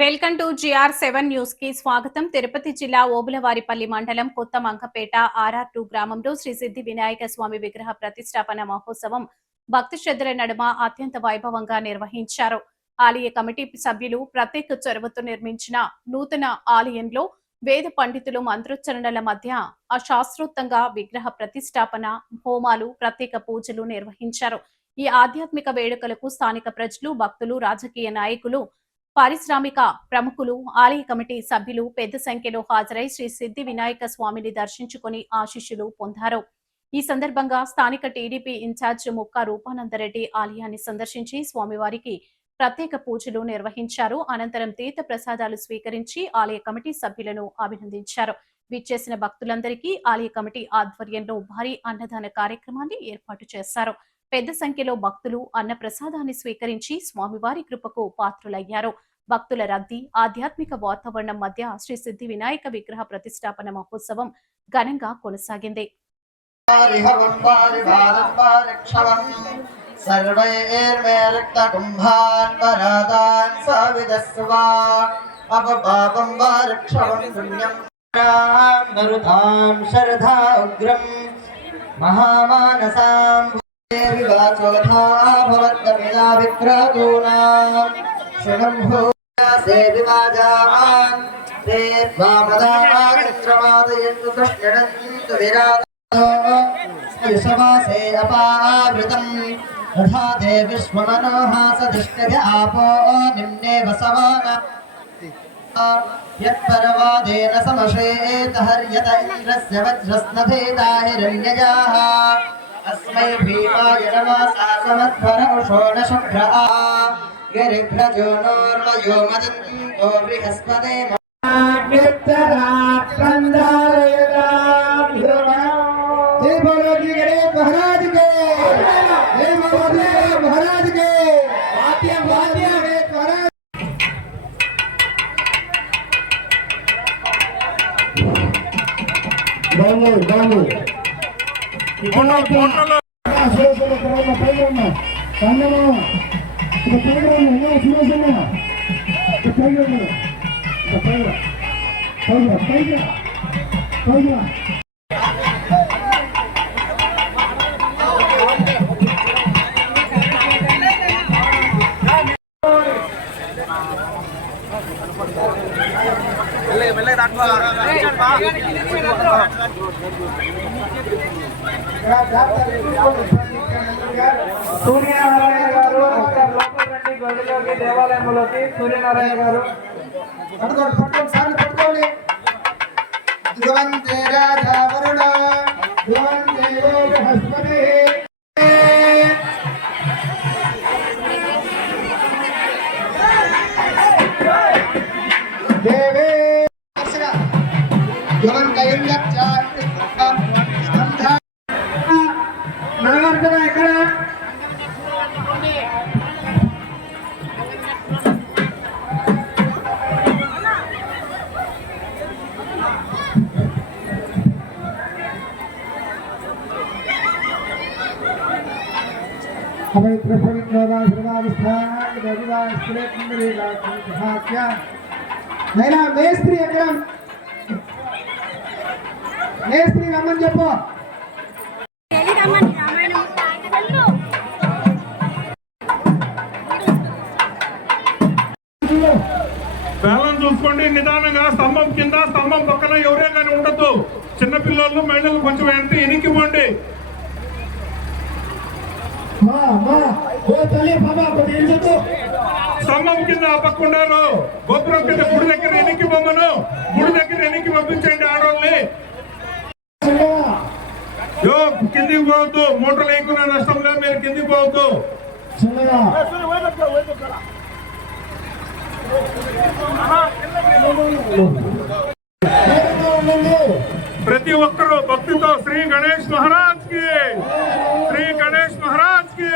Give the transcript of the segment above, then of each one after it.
Welcome to GR7 news కి స్వాగతం. తిరుపతి జిల్లా ఓబులవారిపల్లి మండలం కొత్త మంకపేట RR2 గ్రామంలో శ్రీ సిద్ధి వినాయక స్వామి విగ్రహ ప్రతిష్టాపన మహోత్సవం భక్తి శ్రద్ధల నడుమ అత్యంత వైభవంగా నిర్వహించారు. ఆలయ కమిటీ సభ్యులు ప్రత్యేక చొరవతో నిర్మించిన నూతన ఆలయంలో వేద పండితులు మంత్రోచ్చరణల మధ్య శాస్త్రోక్తంగా విగ్రహ ప్రతిష్టాపన, హోమాలు, ప్రత్యేక పూజలు నిర్వహించారు. ఈ ఆధ్యాత్మిక వేడుకలకు స్థానిక ప్రజలు, భక్తులు, రాజకీయ నాయకులు, పారిశ్రామిక ప్రముఖులు, ఆలయ కమిటీ సభ్యులు పెద్ద సంఖ్యలో హాజరై శ్రీ సిద్ధి వినాయక స్వామిని దర్శించుకుని ఆశీస్సులు పొందారు. ఈ సందర్భంగా స్థానిక టీడీపీ ఇన్ఛార్జ్ ముక్కా రూపానందరెడ్డి ఆలయాన్ని సందర్శించి స్వామివారికి ప్రత్యేక పూజలు నిర్వహించారు. అనంతరం తీర్థ ప్రసాదాలు స్వీకరించి ఆలయ కమిటీ సభ్యులను అభినందించారు. విచ్చేసిన భక్తులందరికీ ఆలయ కమిటీ ఆధ్వర్యంలో భారీ అన్నదాన కార్యక్రమాన్ని ఏర్పాటు చేశారు. పెద్ద సంఖ్యలో భక్తులు అన్న ప్రసాదాన్ని స్వీకరించి స్వామివారి కృపకు పాత్రులయ్యారు. భక్తుల రద్దీ, ఆధ్యాత్మిక వాతావరణం మధ్య శ్రీ సిద్ధి వినాయక విగ్రహ ప్రతిష్టాపన మహోత్సవం ఘనంగా కొనసాగింది. विवाचोथा भवत्तमिदा विक्रातूनां शृणुम्भो सेविवाजान् ते त्वामदाग्रमादयन्तु कृष्णनन्तु विरातो विश्ववासे अपावृतम् तथा ते विश्वमनोहासधिष्ठित आपो निम्ने वसवान यत्परवादेन समशेत हर्यत इन्द्रस्य वज्रस्नभेदा हिरण्यजाः अस्मै भीमाय नमः सासमध्वरौषो न शुभ्रः गिरिभ्रजोनोर्वयो मदन्तो बृहस्पते जय बोलो जी गणेश महाराज के, जय बोलो महाराज के, वाद्य वाद्य गणेश महाराज। गाने गाने సూర్యనారాయణ గారు ఒకసారి లోపల రండి, గదిలోకి దేవాలయంలోకి. సూర్యనారాయణ గారు పట్టుకోండి. ధ్రువంతే రాజా వరుణ ధ్రువంతే బృహస్పతి దేవే నాగార్జున ఎక్కడ మేస్త్రి ఎక్కడ? మేస్త్రి రమ్మని చెప్పు. వేలం చూసుకోండి నిదానంగా. స్తంభం కింద, స్తంభం పక్కన ఎవరే కానీ ఉండద్దు. చిన్నపిల్లలు, మహిళలు కొంచెం వెంటనే ఎనికిపోండి. స్తంభం కింద పక్కుండారు. గోపురం కింద గుడి దగ్గర ఎనికి బొమ్మను గుడి దగ్గర ఎనికి పంపించండి ఆడవాళ్ళని. కిందికి పోవద్దు. మోటార్లు వేయకున్న నష్టం లేదు, మీరు కిందికి పోవద్దు. ప్రతి ఒక్కరూ భక్తితో శ్రీ గణేష్ మహారాజ్ కి, శ్రీ గణేష్ మహారాజ్ కి,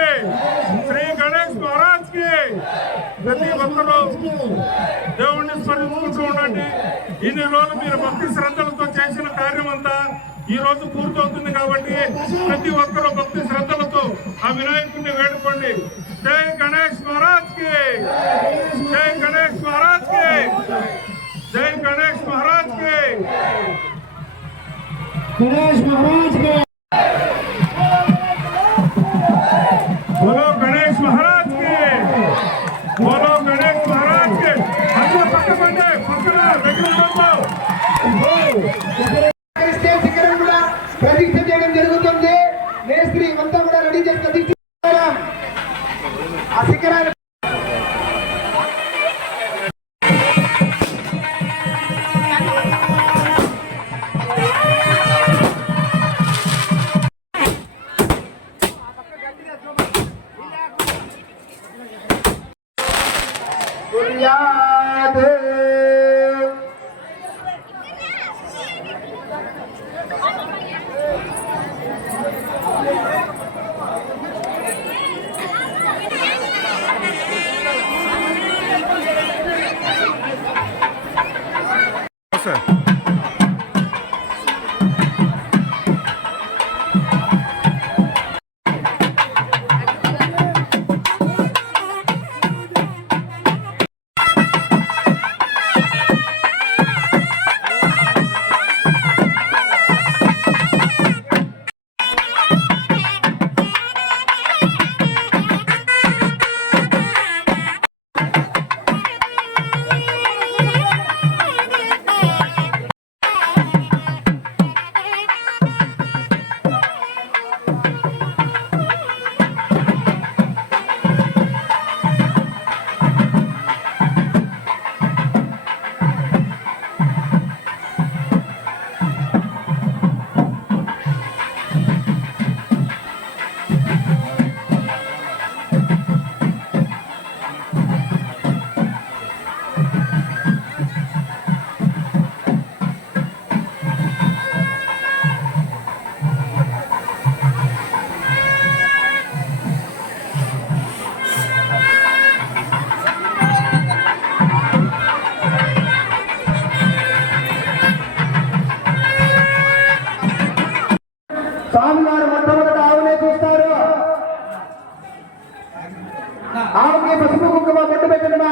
శ్రీ గణేష్ మహారాజ్ కి. ప్రతి ఒక్కరూ దేవుణ్ణి స్మరించుకుంటూ ఉండండి. ఇన్ని రోజులు మీరు భక్తి శ్రద్ధలతో చేసిన కార్యం అంతా ఈ రోజు పూర్తవుతుంది కాబట్టి ప్రతి ఒక్కరూ భక్తి శ్రద్ధలతో ఆ వినాయకుడిని వేడుకోండి. జై గణేష్ महाराज की, जय गणेश महाराज की। गणेश महाराज के गणेश महाराज के बोलो गणेश महाराज के बोलो गणेश महाराज के अच्छा पक्के पकड़ा స్టేజ్ శిఖరం కూడా ప్రతిష్ఠ చేయడం జరుగుతుంది. మేస్త్రి మొత్తం కూడా రెడీ చేసి ప్రతిష్ఠ ఆ శిఖరాన్ని స్వామివారు మొట్టమొదట ఆవునే చూస్తారు. ఆవుకి పసుపు కుంకుమ బొట్టు పెట్టిన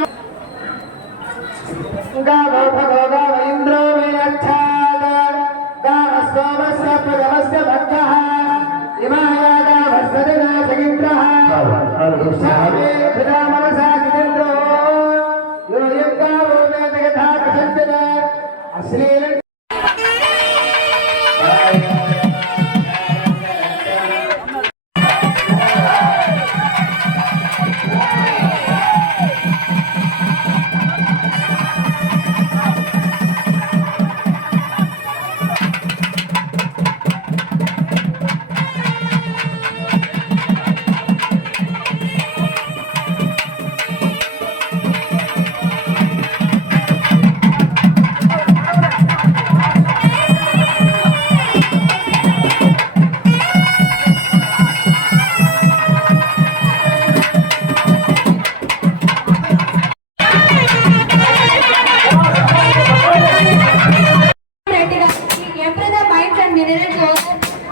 అశ్లీల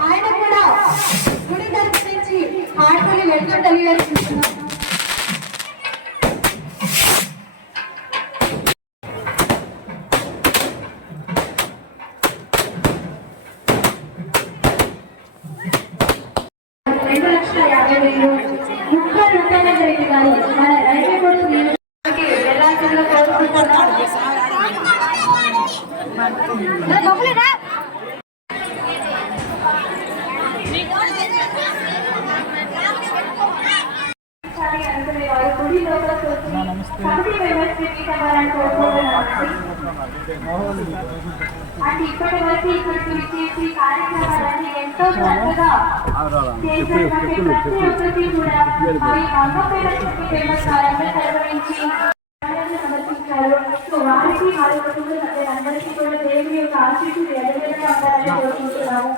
ఆయన కూడా గుడి తరపు నుంచి హార్ట్ఫుల్ వెల్కమ్ తెలియజేస్తున్నాం. ₹2,50,000 ముఖ్య రూపాయల రెడ్డి గారు మన రైల్వే బోర్డు వెళ్ళాల్సిందిగా కోరుకుంటున్నారు. అంటే ఇప్పటి వరకు ఇక్కడికి విచ్చేసి కార్యక్రమాలన్నీ ఎంతో శ్రద్ధగా చేసినటువంటి ప్రతి ఒక్కటి కూడా మరి అంగపేట ఫేమస్ నిర్వహించి సమర్పించారు. సో వారికి వారి కుటుంబ సభ్యులందరికీ కూడా దేవుని యొక్క ఆశీస్సులు ఎదురుగా ఉండాలని కోరుకుంటున్నాము.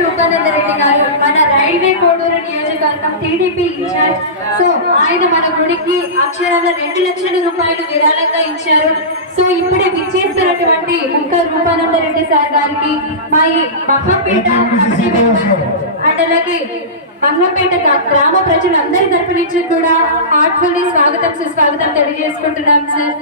రూపానందరెడ్డి గారు మన రైల్వే కోడూరు నియోజకవర్గం టీడీపీ ఇన్ఛార్జ్. సో ఆయన మన గుడికి అక్షరాల ₹2,00,000 విరాళంగా ఇచ్చారు. సో ఇప్పుడే విచ్చేస్తున్నటువంటి ఇంకా రూపానంద రెడ్డి సార్ గారికి మా ఈ మహంపేట అలాగే మంగంపేట గ్రామ ప్రజలందరి తరపు నుంచి కూడా హార్ట్ఫుల్లీ స్వాగతం సుస్వాగతం తెలియజేసుకుంటున్నాం సార్.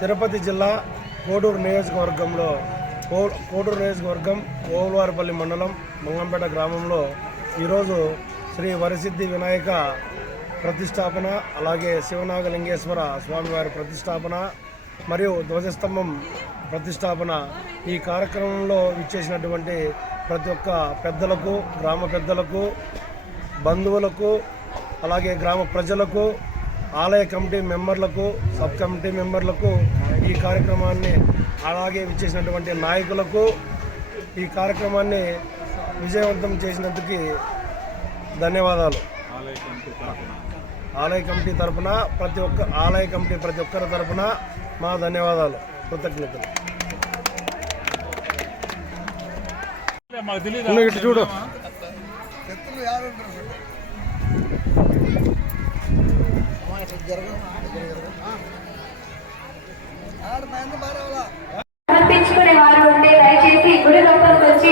తిరుపతి జిల్లా కోడూరు నియోజకవర్గంలో కోడూరు నియోజకవర్గం ఓవులవారిపల్లి మండలం మంగంపేట గ్రామంలో ఈరోజు శ్రీ వరసిద్ధి వినాయక ప్రతిష్టాపన, అలాగే శివనాగలింగేశ్వర స్వామివారి ప్రతిష్టాపన మరియు ధ్వజస్తంభం ప్రతిష్టాపన ఈ కార్యక్రమంలో విచ్చేసినటువంటి ప్రతి ఒక్క పెద్దలకు, గ్రామ పెద్దలకు, బంధువులకు, అలాగే గ్రామ ప్రజలకు, ఆలయ కమిటీ మెంబర్లకు, సబ్ కమిటీ మెంబర్లకు ఈ కార్యక్రమాన్ని అలాగే విచ్చేసినటువంటి నాయకులకు ఈ కార్యక్రమాన్ని విజయవంతం చేసినందుకు ధన్యవాదాలు. ఆలయ కమిటీ తరపున ప్రతి ఒక్కరి తరపున మా ధన్యవాదాలు, కృతజ్ఞతలు. చూడు సమర్పించుకునే వారు ఉంటే దయచేసి గుడి లోపలికి వచ్చి